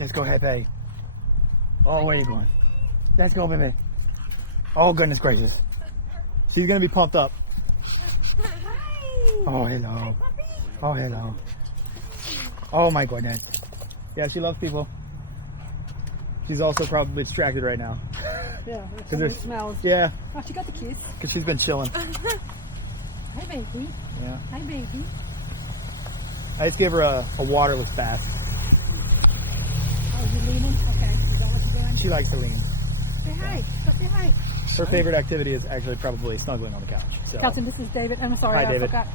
Let's go, Hattie. Oh, where are you going? Let's go, baby. Oh, goodness gracious. She's going to be pumped up. Oh, hello. Oh, hello. Oh, my goodness. Yeah, she loves people. She's also probably distracted right now. Yeah, there's smells. Yeah. Oh, she got the kids. Because she's been chilling. Hi, baby. Yeah. Hi, baby. I just gave her a waterless bath. Oh, you leaning? Okay. Is that what you're doing? She likes to lean. Say hi. Go say hi. Her favorite activity is actually probably snuggling on the couch. So. Kelton, this is David. I'm sorry, Hi, I David. forgot.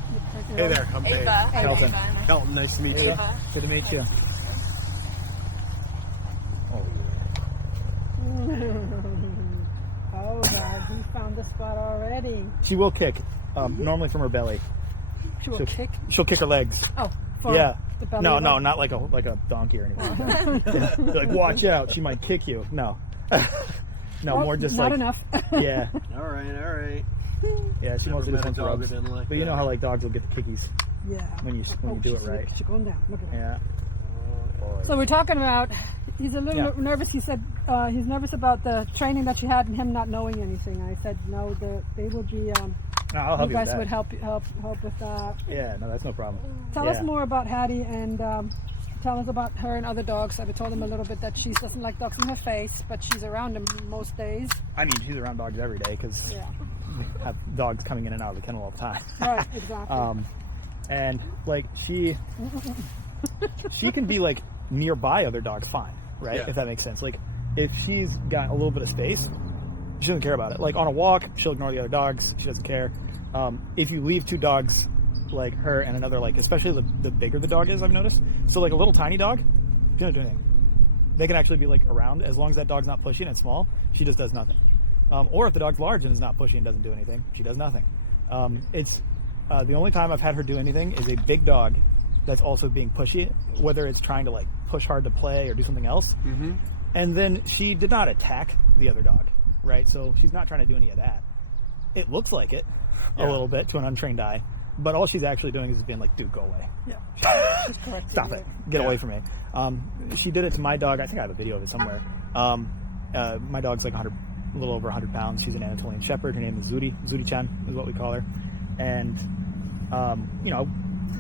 Hey there, I'm Dave. Kelton. Kelton, nice to meet you. Good to meet you. Oh, God, he found the spot already. She will kick, normally from her belly. She'll kick? She'll kick her legs. Oh, Yeah. the belly No, button? not like a donkey or anything. Yeah. Like, watch out, she might kick you. No. No, Oh, more just not like. enough. Yeah. All right. Yeah, she mostly just met a wants dog rubs. that didn't like But you that. know how like dogs will get the kickies Yeah. when you do it right. She's going down. Look at her. Yeah. So we're talking about, he's a little Yeah. nervous. He said he's nervous about the training that she had and him not knowing anything. I said, no, they will be, No, I'll help you you with guys that. would help with that. Yeah, no, that's no problem. Tell Yeah. us more about Hattie and tell us about her and other dogs. I've told him a little bit that she doesn't like dogs in her face, but she's around them most days. I mean, she's around dogs every day because Yeah. we have dogs coming in and out of the kennel all the time. Right, exactly. And like she can be like nearby other dogs fine, right? Yeah. If that makes sense. Like if she's got a little bit of space, she doesn't care about it. Like on a walk, she'll ignore the other dogs. She doesn't care. If you leave two dogs, like her and another, like especially the bigger the dog is, I've noticed. So like a little tiny dog, she doesn't do anything. They can actually be like around as long as that dog's not pushy and it's small. She just does nothing. Or if the dog's large and is not pushy and doesn't do anything, she does nothing. It's the only time I've had her do anything is a big dog that's also being pushy, whether it's trying to like push hard to play or do something else. Mm-hmm. And then she did not attack the other dog, right? So she's not trying to do any of that. It looks like it a little bit to an untrained eye, but all she's actually doing is being like, dude, go away. Yeah. She's correct. Stop it. Get away from me. She did it to my dog. I think I have a video of it somewhere. My dog's like a little over 100 pounds. She's an Anatolian Shepherd. Her name is Zudi. Zudi-chan is what we call her. And, you know,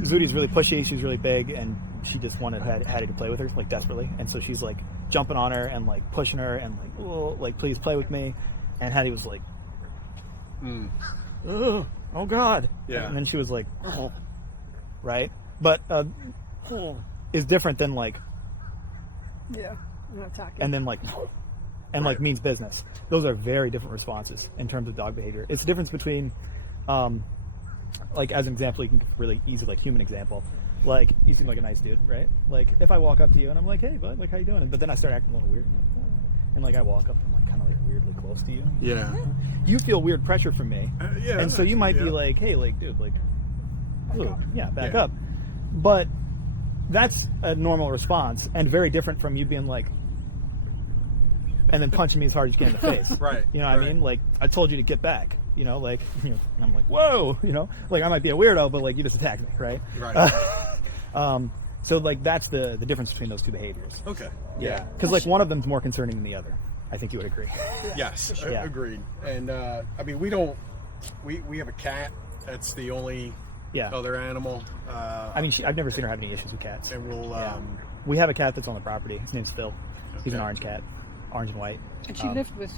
Zudi's really pushy. She's really big, and she just wanted Hattie to play with her, like, desperately. And so she's, like, jumping on her and, like, pushing her and, like, oh, like, please play with me. And Hattie was like, oh, God. Yeah. And then she was like, oh, right? But is different than, like, Yeah. I'm not attacking. and then, like, and, like, means business. Those are very different responses in terms of dog behavior. It's the difference between, like, as an example, you can give a really easy, like, human example. Like, you seem like a nice dude, right? Like, if I walk up to you and I'm like, hey, bud, like, how you doing? But then I start acting a little weird. And, like, I walk up and I'm, like, kind of, like, weirdly close to you. Yeah. You feel weird pressure from me. Yeah. And so you might be yeah. like, hey, like, dude, like, ooh, yeah, back Yeah. up. But that's a normal response and very different from you being like, and then punching me as hard as you can in the face. Right. You know what I right. mean? Like, I told you to get back. You know, like, you know, and I'm like, whoa, you know, like I might be a weirdo, but like you just attacked me, right? Right. So like that's the difference between those two behaviors. Okay. Yeah. Because like one of them's more concerning than the other. I think you would agree. Yes. Yeah. Agreed. And I mean, we have a cat. That's the only Yeah. other animal. I mean, I've never seen her have any issues with cats. And we'll. We have a cat that's on the property. His name's Phil. He's an Okay. orange cat, orange and white. And she lived with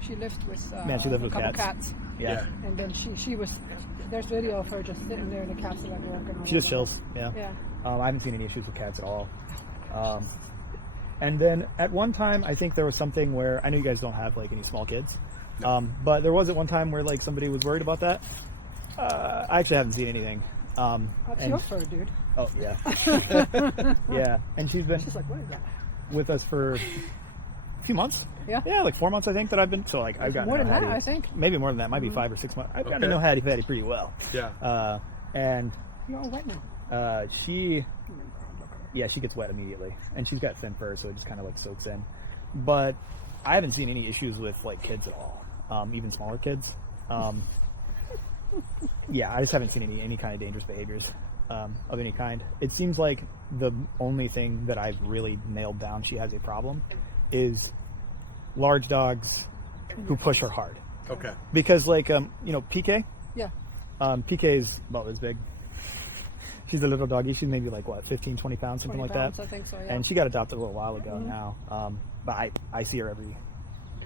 she lived with with a couple cats. cats. Yeah. And then she was, there's video of her just sitting there and the cats are like walking all She just over. chills. Yeah. Yeah. I haven't seen any issues with cats at all. And then at one time, I think there was something where I know you guys don't have like any small kids, but there was at one time where like somebody was worried about that. I actually haven't seen anything. That's and- your fur, dude. Oh yeah, yeah. And she's been She's like, what is that? with us for a few months. Yeah. Yeah, like 4 months I think that I've been. So like I've gotten More to than know that, Hattie. I think. Maybe more than that. Might be 5 or 6 months. I've gotten to Okay. know Hattie pretty well. Yeah. And You're all wet now. she gets wet immediately, and she's got thin fur, so it just kind of like soaks in. But I haven't seen any issues with like kids at all, even smaller kids. Yeah, I just haven't seen any kind of dangerous behaviors of any kind. It seems like the only thing that I've really nailed down she has a problem is large dogs who push her hard. Okay. Because like PK. Yeah. PK is about this big. She's a little doggy. She's maybe like what, 15, 20 pounds, something 20 like pounds, that. I think so, yeah. And she got adopted a little while ago now. But I see her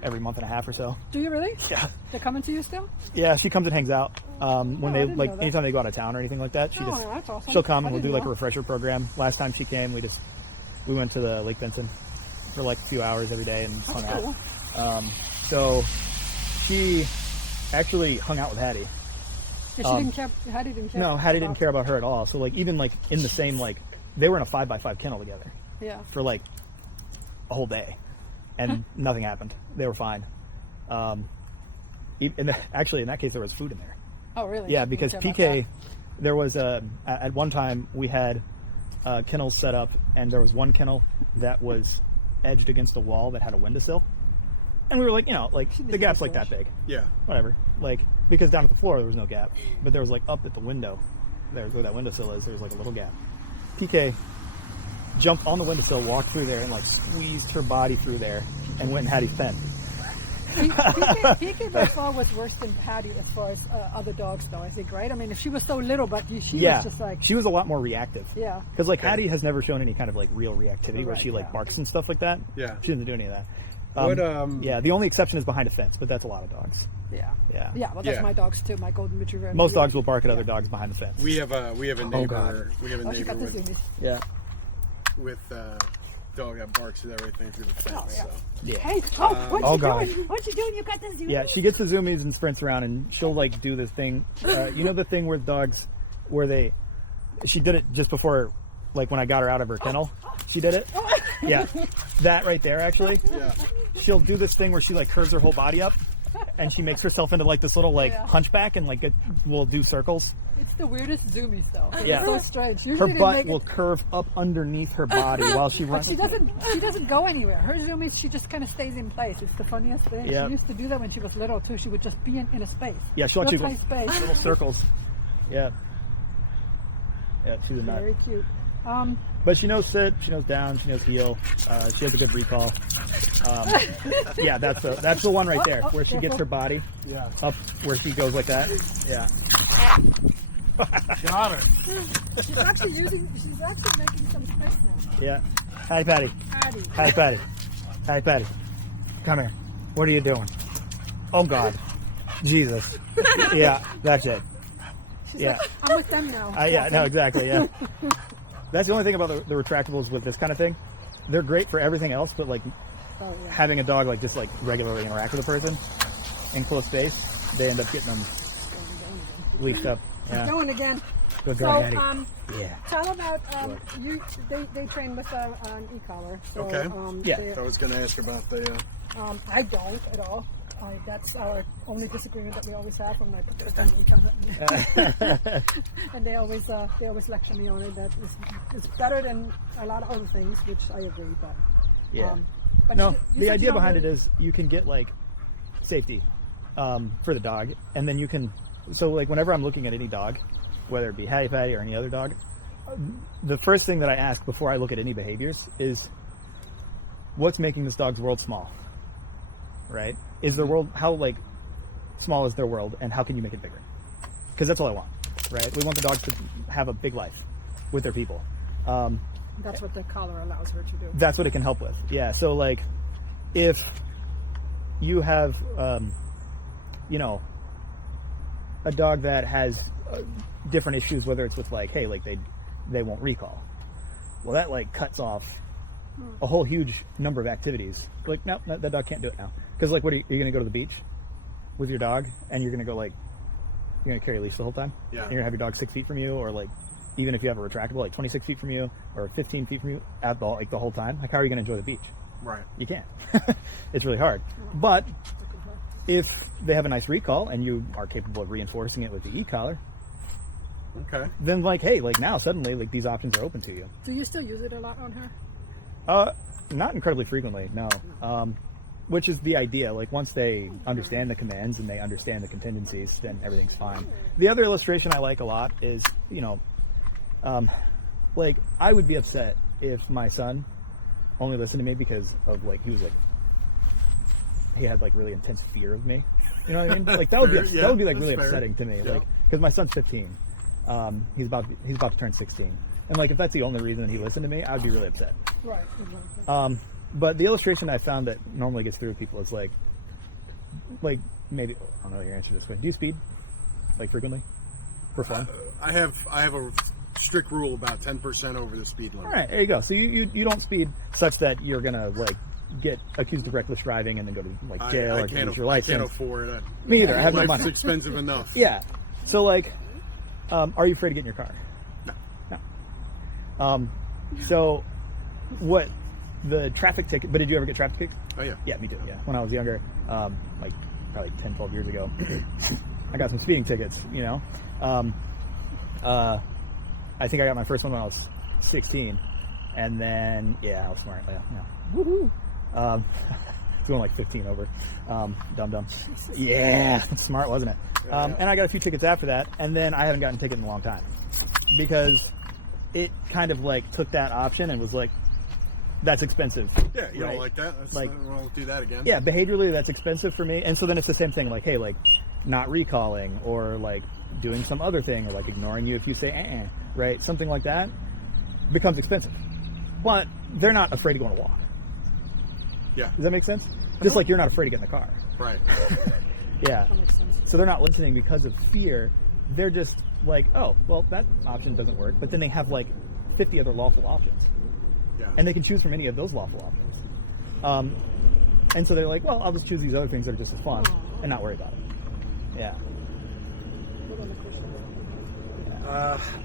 every month and a half or so. Do you really? Yeah. They're coming to you still? Yeah, she comes and hangs out when I they didn't like know that. anytime they go out of town or anything like that. That's awesome. She'll come and I we'll do didn't like a know. refresher program. Last time she came, we went to the Lake Vincent for like a few hours every day and hung cool. out. So she actually hung out with Hattie. And she didn't care. Hattie didn't care. No, Hattie didn't care about her at all. So like even like in the same like they were in a 5x5 kennel together Yeah. for like a whole day, and nothing happened. They were fine. Actually, in that case, there was food in there. Oh, really? Yeah, She because didn't care about PK, there was at one time we had kennels set up, and there was one kennel that was edged against a wall that had a windowsill, and we were like, the gap's like that big, Yeah. whatever, like because down at the floor there was no gap, but there was like up at the window, there's where that windowsill is. There's like a little gap. PK jumped on the windowsill, walked through there, and like squeezed her body through there, and went in Hattie's pen. PK by far was worse than Hattie as far as other dogs, though, I think, right? I mean, if she was so little, but she was just like... she was a lot more reactive. Yeah. Because like Hattie has never shown any kind of like real reactivity where Right, she like yeah. barks and stuff like that. Yeah. She doesn't do any of that. What, the only exception is behind a fence, but that's a lot of dogs. Yeah. Yeah. Yeah, well, that's Yeah. my dogs, too. My golden retriever. And Most my- dogs will bark at other dogs behind the fence. we have a neighbor. God. We have a Oh, she neighbor got the with zoomies. Yeah. dog that barks at everything through the fence. Oh, yeah. So. Yeah. Hey, what oh, you God. doing? What you doing? You got this zoomies? Yeah, she gets the zoomies and sprints around, and she'll like do this thing. You know the thing with dogs where she did it just before, like when I got her out of her kennel. She did it. Yeah, that right there actually. Yeah. She'll do this thing where she like curves her whole body up, and she makes herself into like this little like Yeah. hunchback, and like will do circles. It's the weirdest zoomies, though. Yeah. It's so strange. Her Usually they butt make will it, curve up underneath her body while she but runs. she doesn't go anywhere. Her zoomies, she just kind of stays in place. It's the funniest thing. Yeah. She used to do that when she was little, too. She would just be in a space. Yeah, she'll Real actually tight go space. little circles. Yeah. Yeah, she's a nut. Very cute. But she knows sit, she knows down, she knows heel. She has a good recall. Yeah, that's the one right there where she gets her body up where she goes like that. Yeah. Got her. She's actually making some space now. Yeah. Hi, Patty. Hattie. Hi, Patty. Hi, Patty. Come here. What are you doing? Oh, God. Jesus. Yeah, that's it. She's Yeah. like, I'm with them now. Yeah, no, exactly, yeah. That's the only thing about the retractables with this kind of thing. They're great for everything else, but like Oh, yeah. having a dog like just like regularly interact with a person in close space, they end up getting them leashed up. Yeah. Going again. Good So, going, Hattie. Yeah. tell about they train with an e-collar. So, Okay. Yeah. they- I was going to ask about the. I don't at all. That's our only disagreement that we always have when I put this on e-collar. And they always lecture me on it. That is better than a lot of other things, which I agree. But Yeah. but No, you the said idea you don't behind it really- is you can get like safety for the dog, and then you can. So like whenever I'm looking at any dog, whether it be Hattie Patty or any other dog, the first thing that I ask before I look at any behaviors is, what's making this dog's world small? Right? Is their world, how like small is their world, and how can you make it bigger? Because that's all I want, right? We want the dogs to have a big life with their people. That's what the collar allows her to do. That's what it can help with. Yeah. So like, if you have, a dog that has different issues, whether it's with like, hey, like they won't recall. Well, that like cuts off a whole huge number of activities. Like, no, that dog can't do it now. Because like, what are you going to go to the beach with your dog, and you're going to go like, you're going to carry a leash the whole time? Yeah. And you're going to have your dog 6 feet from you, or like, even if you have a retractable, like 26 feet from you, or 15 feet from you, at the whole time. Like, how are you going to enjoy the beach? Right. You can't. It's really hard. But if they have a nice recall and you are capable of reinforcing it with the e-collar, Okay. then like, hey, like now suddenly like these options are open to you. Do you still use it a lot on her? Not incredibly frequently, no. which is the idea. Like once they understand the commands and they understand the contingencies, then everything's fine. The other illustration I like a lot is, like I would be upset if my son only listened to me because of like he had like really intense fear of me. You know what I mean? Like that would be like really upsetting to me. Yeah. Like because my son's 15, he's about to turn 16, and like if that's the only reason that he listened to me, I would be really upset. Right. Exactly. But the illustration I found that normally gets through people is like maybe I don't know your answer to this way. Do you speed like frequently for fun? I have a strict rule about 10% over the speed limit. All right, there you go. So you don't speed such that you're gonna like get accused of reckless driving and then go to like jail or lose your license. I can't afford it. Me either. I have no money. Life's expensive enough. Yeah. So like, are you afraid to get in your car? No. So what? The traffic ticket, but did you ever get traffic tickets? Oh, yeah. Yeah, me too, yeah. When I was younger, like probably 10, 12 years ago, I got some speeding tickets, I think I got my first one when I was 16, and then, I was smart, yeah. Woohoo! It's going like 15 over. Dumb. Yeah, smart, wasn't it? And I got a few tickets after that, and then I haven't gotten a ticket in a long time, because it kind of like took that option and was like, that's expensive. Yeah, you don't like that? I won't do that again. Yeah, behaviorally, that's expensive for me. And so then it's the same thing, like, hey, like, not recalling, or like doing some other thing, or like ignoring you if you say, right? Something like that becomes expensive. But they're not afraid to go on a walk. Yeah. Does that make sense? Just like you're not afraid to get in the car. Right. Yeah. That makes sense. So they're not listening because of fear. They're just like, oh, well, that option doesn't work. But then they have like 50 other lawful options. Yeah. And they can choose from any of those lawful options. And so they're like, well, I'll just choose these other things that are just as fun and not worry about it. Yeah.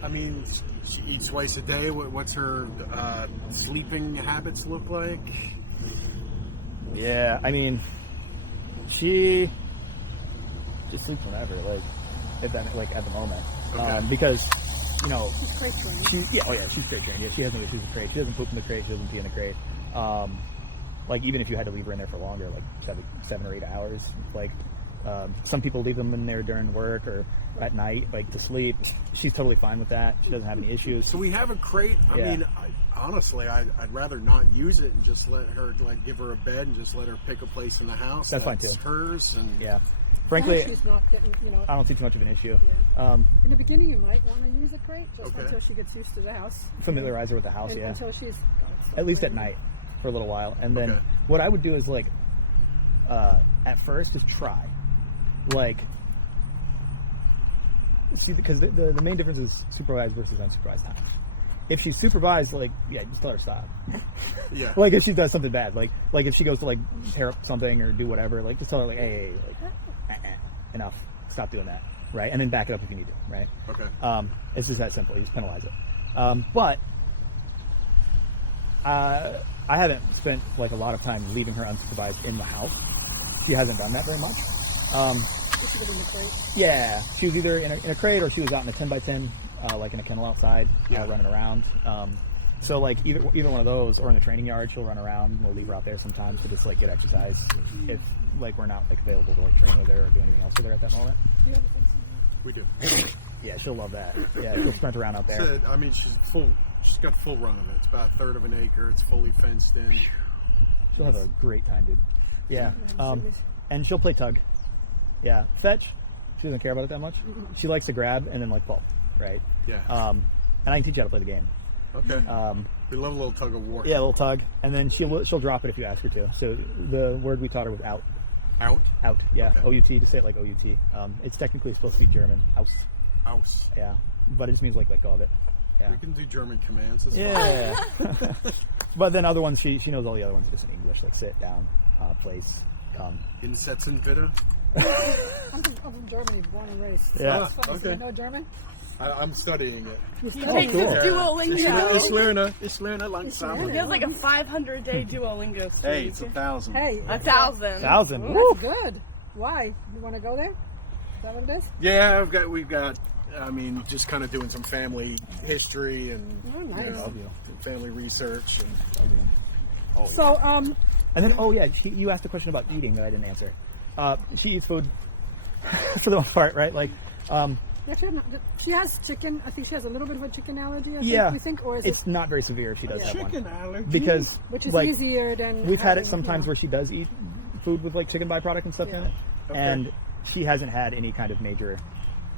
I mean, she eats twice a day. What's her sleeping habits look like? Yeah, I mean, she just sleeps whenever, at the moment. Okay. Because, She's crate trained. she's crate trained. Yeah, she has no issues with crate. She doesn't poop in the crate. She doesn't pee in the crate. Like even if you had to leave her in there for longer, like 7 or 8 hours, like some people leave them in there during work or at night, like to sleep. She's totally fine with that. She doesn't have any issues. So we have a crate. I mean, honestly, I'd rather not use it and just let her, give her a bed and just let her pick a place in the house. That's fine too. Hers. And frankly, and she's not getting, I don't see too much of an issue. Yeah. In the beginning, you might want to use a crate just until she gets used to the house. Familiarize her with the house, and until she's at least at night for a little while, and then what I would do is at first just try, see, because the main difference is supervised versus unsupervised time. If she's supervised, just tell her stop. Yeah. If she does something bad, like if she goes to tear up something or do whatever, just tell her hey, enough, stop doing that, right? And then back it up if you need to, right? Okay. It's just that simple. You just penalize it. But I haven't spent a lot of time leaving her unsupervised in the house. She hasn't done that very much. She was in the crate. Yeah, she was either in a crate or she was out in a 10x10, in a kennel outside, running around. So either one of those, or in the training yard, she'll run around. We'll leave her out there sometimes to just get exercise if we're not available to train with her or do anything else with her at that moment. Yeah, We do. Yeah, she'll love that. Yeah, she'll sprint around out there. I mean, she's got full run of it. It's about a third of an acre. It's fully fenced in. She'll have a great time, dude. Yeah. And she'll play tug. Yeah. Fetch, she doesn't care about it that much. She likes to grab and then fall, right? Yeah. And I can teach you how to play the game. Okay. We love a little tug of war. Yeah, a little tug, and then she'll drop it if you ask her to. So the word we taught her was out. Out? Out, yeah. Okay. O-U-T, just say it like O-U-T. It's technically supposed to be German. Aus. Aus. Yeah. But it just means let go of it. Yeah. We can do German commands. That's yeah. But then other ones, she knows all the other ones just in English, like sit, down, place, come. Insetzen bitte. I'm from Germany, born and raised. Yeah. So Okay. you know German? I'm studying it. You You study? take cool. the Duolingo. Ich lerne langsam. He has like a 500-day Duolingo streak. Hey, it's 1,000. Hey, 1,000. 1,000. that's Woo! good. Why? You want to go there? Is that what it is? Yeah, we've got. I mean, just kind of doing some family history and Oh, nice. Love you. family research and. So, And then, oh yeah, you asked a question about eating that I didn't answer. She eats food for the most part, right? Like, Yeah, she has chicken. I think she has a little bit of a chicken allergy. We think, or is it's not very severe if she does have one. Chicken allergy. Because which is like, easier than we've had it having, sometimes where she does eat food with like chicken byproduct and stuff in it, and she hasn't had any kind of major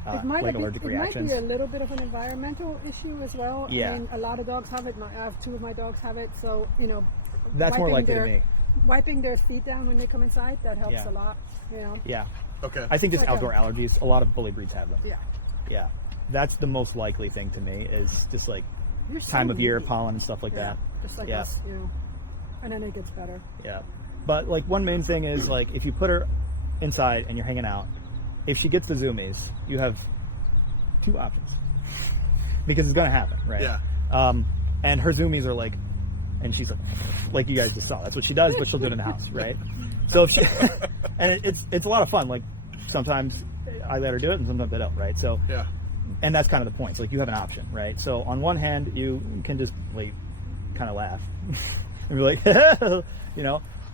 allergic reactions. It might be a little bit of an environmental issue as well. Yeah. I mean, a lot of dogs have it. I have 2 of my dogs have it, so That's more likely to me. Wiping their feet down when they come inside, that helps Yeah. a lot. Yeah. Okay. I think just Like outdoor allergies. A lot of bully breeds have them. Yeah. Yeah. That's the most likely thing to me is just like You're so time of year, needy. pollen and stuff like that. Just like us, and then it gets better. Yeah. But like one main thing is like if you put her inside and you're hanging out, if she gets the zoomies, you have 2 options. Because it's going to happen, right? Yeah. And her zoomies are like, and she's like you guys just saw. That's what she does, but she'll do it in the house, right? So if she, and it's a lot of fun. Like sometimes I let her do it and sometimes I don't, right? So Yeah. and that's kind of the point. So like you have an option, right? So on one hand, you can just like kind of laugh and be like,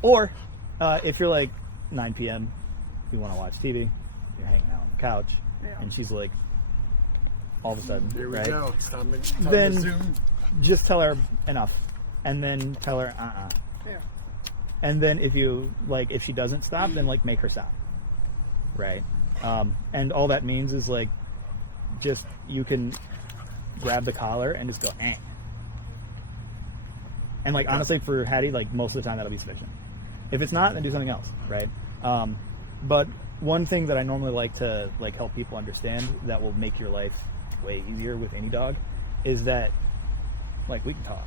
or if you're like 9 p.m., you want to watch TV, you're hanging out on the couch, and she's like, all of a sudden, Here we right? go. It's time to Then zoom. just tell her enough, and then tell her Yeah. and then if she doesn't stop, then like make her stop, right? And all that means is like just you can grab the collar and just go and like honestly for Hattie, like most of the time that'll be sufficient. If it's not, then do something else, right? But one thing that I normally like to like help people understand that will make your life way easier with any dog is that like we can talk.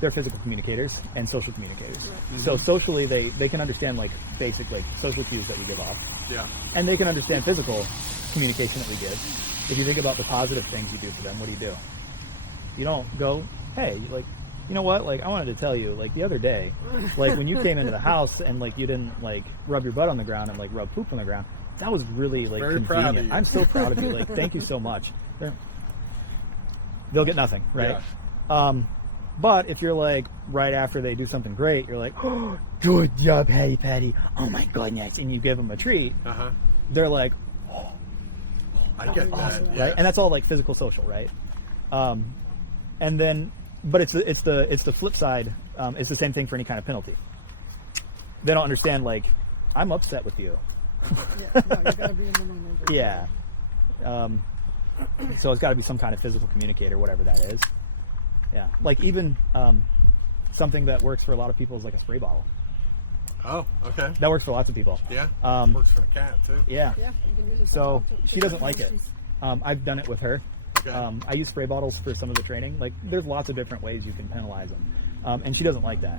They're physical communicators and social communicators. Mm-hmm. So socially they can understand like basic like social cues that we give off. Yeah. And they can understand physical communication that we give. If you think about the positive things you do for them, what do? You don't go, hey, like, you know what? Like, I wanted to tell you, like, the other day, like, when you came into the house and, like, you didn't, like, rub your butt on the ground and, like, rub poop on the ground, that was really, like, Very convenient. proud of you. I'm so proud of you. Like, thank you so much. They'll get nothing, right? Yeah. But if you're, like, right after they do something great, you're like, oh, good job, Hattie Patty. Oh, my goodness. And you give them a treat. Uh-huh. They're like, I get that. right? Yeah. And that's all like physical social, right? And then, but it's the flip side. It's the same thing for any kind of penalty. They don't understand like I'm upset with you. You gotta be in the moment. Yeah. So it's got to be some kind of physical communicator, whatever that is. Yeah. Like even something that works for a lot of people is like a spray bottle. Oh, okay. That works for lots of people. Yeah. Um, Works for the cat too. Yeah. Yeah, you can use it So to- she doesn't like it. I've done it with her. Okay. I use spray bottles for some of the training. Like, there's lots of different ways you can penalize them, and she doesn't like that.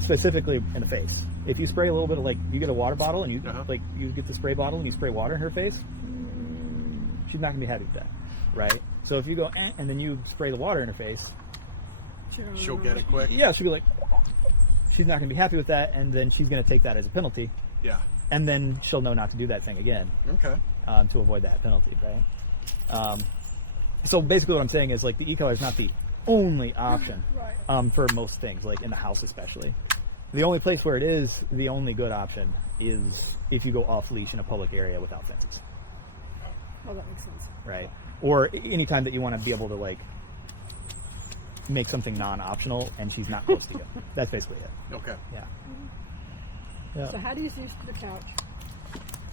Specifically in the face. If you spray a little bit of like, you get a water bottle and you like you get the spray bottle and you spray water in her face, she's not gonna be happy with that, right? So if you go and then you spray the water in her face, She'll get it quick. yeah, she'll be like, she's not gonna be happy with that, and then she's gonna take that as a penalty, Yeah. and then she'll know not to do that thing again. Okay. To avoid that penalty, right? So basically what I'm saying is like the e-collar is not the only option for most things, like in the house especially. The only place where it is the only good option is if you go off leash in a public area without fences, Oh, that makes sense. right? Or anytime that you want to be able to like make something non-optional and she's not close to you. That's basically it. Okay. Yeah. So how do you use the couch?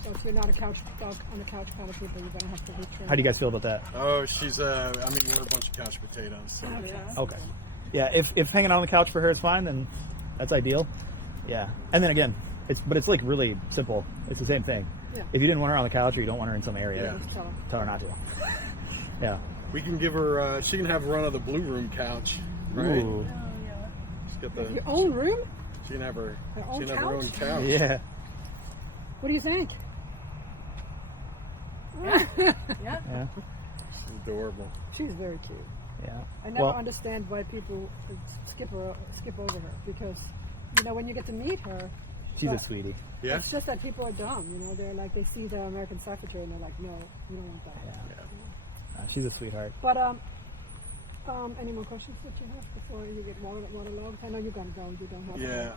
So if you're not a couch dog on the couch kind of people, you're gonna have to retrain. How do you guys feel about that? Oh, she's I mean, we're a bunch of couch potatoes. Okay. Yeah, if hanging out on the couch for her is fine, then that's ideal. Yeah. And then again, it's like really simple. It's the same thing. Yeah. If you didn't want her on the couch or you don't want her in some area, Yeah. Just tell her not to. Yeah. We can give her. She can have run of the blue room couch. Right. Ooh. She's got the. Your own room? She can have her. Her She own can have her own couch? couch. Yeah. What do you think? Yeah. She's adorable. She's very cute. Yeah. I never Well, understand why people skip over her because, when you get to meet her, she's a but sweetie. Yeah. it's just that people are dumb. They're like they see the American Staffordshire and they're like, no, you don't want that. Yeah. She's a sweetheart. But Any more questions that you have before you get waterlogged? I know you're going to go. You don't have Yeah.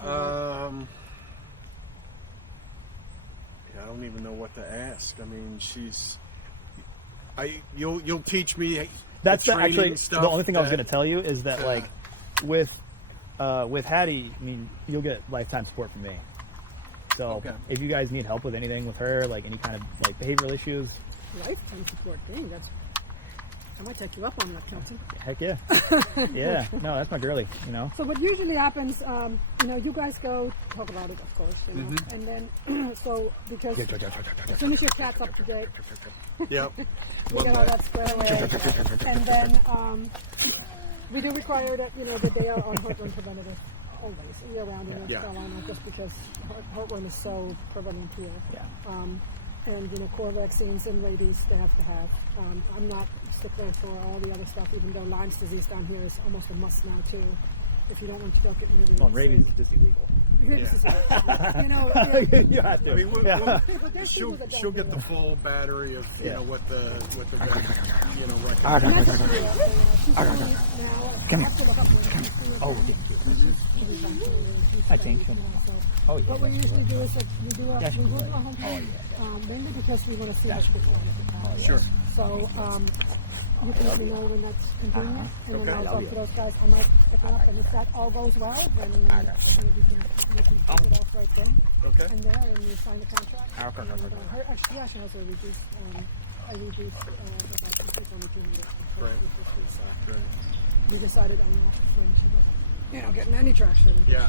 I don't even know what to ask. I mean, you'll teach me. That's the actually training stuff the only thing I was that- going to tell you is that like with Hattie, I mean, you'll get lifetime support from me. So Okay. if you guys need help with anything with her, like any kind of like behavioral issues, lifetime support. Dang, I might take you up on that, Kelton. heck yeah, yeah. No, that's my girlie. You know. So what usually happens, you guys go talk about it, of course, and then so because as soon as your cat's up to date, Yep. we get all that squared away, and then we do require that that they are on heartworm preventative always year round in North Carolina, just because heartworm is so prevalent here. Yeah. And core vaccines and rabies they have to have. I'm not stickler for all the other stuff, even though Lyme's disease down here is almost a must now too. If you don't want to go get rabies. Well, rabies is just illegal. Rabies is illegal. You have to. I mean, Yeah. But there's people that don't she'll do get that. the full battery of what the what Ah, And that's just the, she's doing now. Come I have to look up when she's doing Oh, that. thank you. She's vaccinated, she's I studied, changed him. so. Oh, yeah. What we usually do is that we do a Yes. home page, mainly because we want to see what's going on. Sure. So you can let me know when that's convenient, and then Okay. I'll talk to those guys. I might pick it up, and if that all goes well, then we can take it off right then Okay. and there, and you sign the contract. Okay. And, her actually has a reduced, I reduced the license on the team. Right. So Right. we decided on that when she wasn't, getting any traction. Yeah.